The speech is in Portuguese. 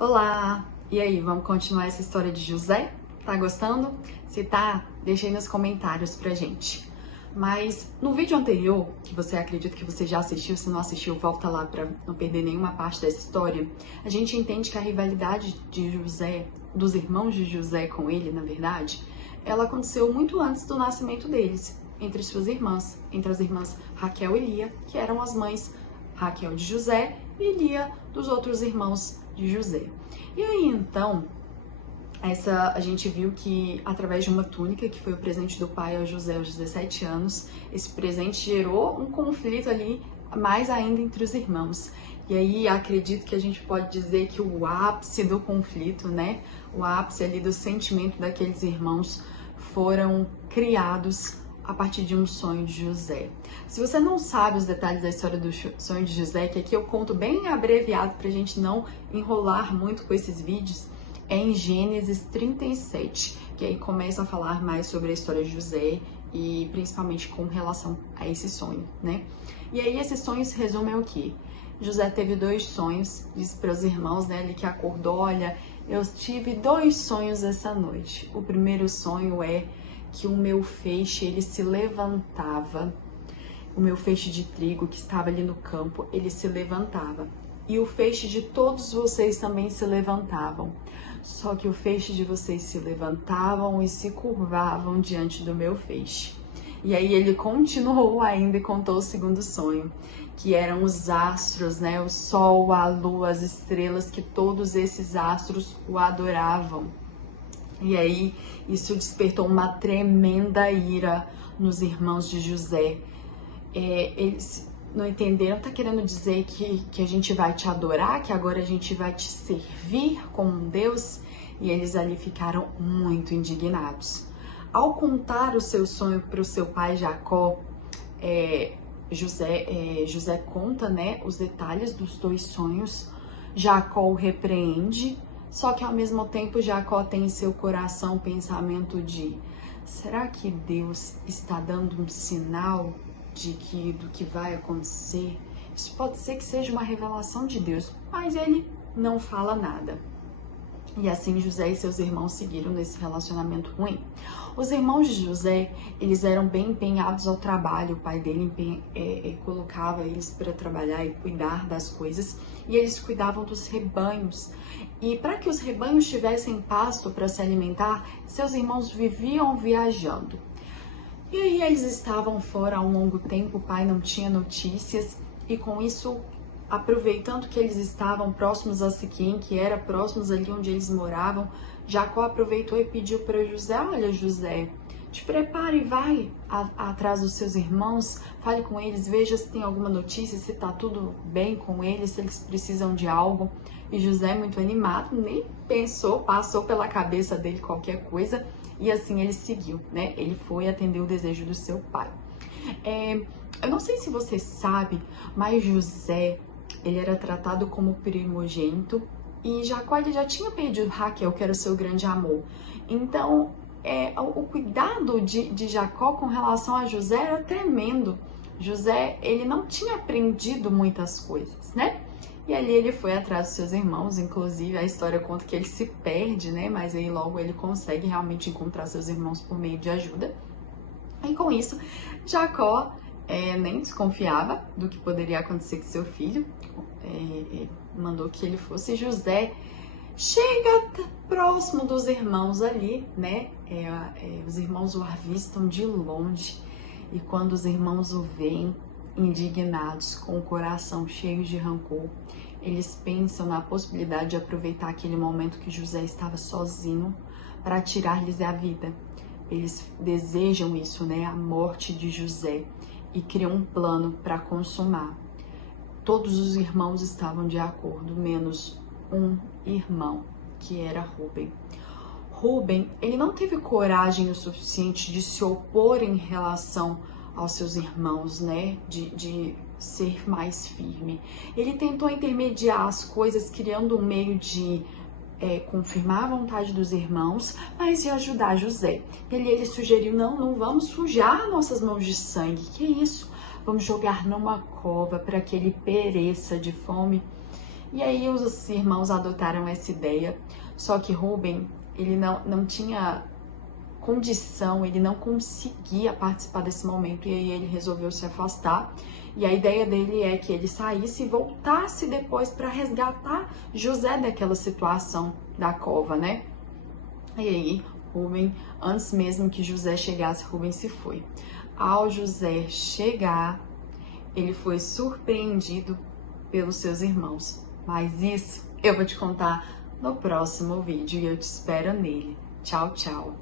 Olá! E aí, vamos continuar essa história de José? Tá gostando? Se tá, deixa aí nos comentários pra gente. Mas no vídeo anterior, que você acredita que você já assistiu, se não assistiu, volta lá pra não perder nenhuma parte dessa história, a gente entende que a rivalidade de José, dos irmãos de José com ele, na verdade, ela aconteceu muito antes do nascimento deles, entre suas irmãs, entre as irmãs Raquel e Lia, que eram as mães Raquel de José e Lia dos outros irmãos de José. E aí então, a gente viu que através de uma túnica, que foi o presente do pai ao José aos 17 anos, esse presente gerou um conflito ali, mais ainda entre os irmãos. E aí acredito que a gente pode dizer que o ápice do conflito, né, o ápice ali do sentimento daqueles irmãos foram criados a partir de um sonho de José. Se você não sabe os detalhes da história do sonho de José, que aqui eu conto bem abreviado para a gente não enrolar muito com esses vídeos, é em Gênesis 37, que aí começa a falar mais sobre a história de José e principalmente com relação a esse sonho, né? E aí esses sonhos resumem o quê? José teve 2 sonhos, disse para os irmãos, né, ele que acordou, olha, eu tive 2 sonhos essa noite. O primeiro sonho é que o meu feixe, ele se levantava, o meu feixe de trigo que estava ali no campo, ele se levantava. E o feixe de todos vocês também se levantavam. Só que o feixe de vocês se levantavam e se curvavam diante do meu feixe. E aí ele continuou ainda e contou o segundo sonho, que eram os astros, né? O sol, a lua, as estrelas, que todos esses astros o adoravam. E aí, isso despertou uma tremenda ira nos irmãos de José. Eles não entenderam, tá querendo dizer que a gente vai te adorar, que agora a gente vai te servir como um Deus? E eles ali ficaram muito indignados. Ao contar o seu sonho para o seu pai Jacó, José conta, né, os detalhes dos 2 sonhos. Jacó o repreende. Só que ao mesmo tempo Jacó tem em seu coração o pensamento de: será que Deus está dando um sinal do que vai acontecer? Isso pode ser que seja uma revelação de Deus, mas ele não fala nada. E assim José e seus irmãos seguiram nesse relacionamento ruim. Os irmãos de José, eles eram bem empenhados ao trabalho. O pai dele colocava eles para trabalhar e cuidar das coisas. E eles cuidavam dos rebanhos. E para que os rebanhos tivessem pasto para se alimentar, seus irmãos viviam viajando. E aí eles estavam fora há um longo tempo, o pai não tinha notícias. E com isso, aproveitando que eles estavam próximos a Siquém, que era próximos ali onde eles moravam, Jacó aproveitou e pediu para José: olha, José, te prepare e vai atrás dos seus irmãos, fale com eles, veja se tem alguma notícia, se tá tudo bem com eles, se eles precisam de algo. E José, muito animado, nem pensou, passou pela cabeça dele qualquer coisa, e assim ele seguiu, né? Ele foi atender o desejo do seu pai. Eu não sei se você sabe, mas José, ele era tratado como primogênito, e Jacó ele já tinha perdido Raquel, que era o seu grande amor. Então, o cuidado de Jacó com relação a José era tremendo. José, ele não tinha aprendido muitas coisas, né? E ali ele foi atrás dos seus irmãos, inclusive a história conta que ele se perde, né? Mas aí logo ele consegue realmente encontrar seus irmãos por meio de ajuda. E com isso, Jacó nem desconfiava do que poderia acontecer com seu filho. Mandou que ele fosse. José chega próximo dos irmãos ali, né? Os irmãos o avistam de longe. E quando os irmãos o veem, indignados, com o coração cheio de rancor, eles pensam na possibilidade de aproveitar aquele momento que José estava sozinho para tirar-lhes a vida. Eles desejam isso, né? A morte de José, e criam um plano para consumar. Todos os irmãos estavam de acordo, menos um irmão, que era Rúben. Rúben, ele não teve coragem o suficiente de se opor em relação aos seus irmãos, né? De ser mais firme. Ele tentou intermediar as coisas, criando um meio de confirmar a vontade dos irmãos, mas de ajudar José. Ele sugeriu: não vamos sujar nossas mãos de sangue, que isso? Vamos jogar numa cova para que ele pereça de fome. E aí os irmãos adotaram essa ideia, só que Rubem, ele não tinha condição, ele não conseguia participar desse momento, e aí ele resolveu se afastar. E a ideia dele é que ele saísse e voltasse depois para resgatar José daquela situação da cova, né? E aí, Rubem, antes mesmo que José chegasse, Rubem se foi. Ao José chegar, ele foi surpreendido pelos seus irmãos. Mas isso eu vou te contar no próximo vídeo e eu te espero nele. Tchau, tchau!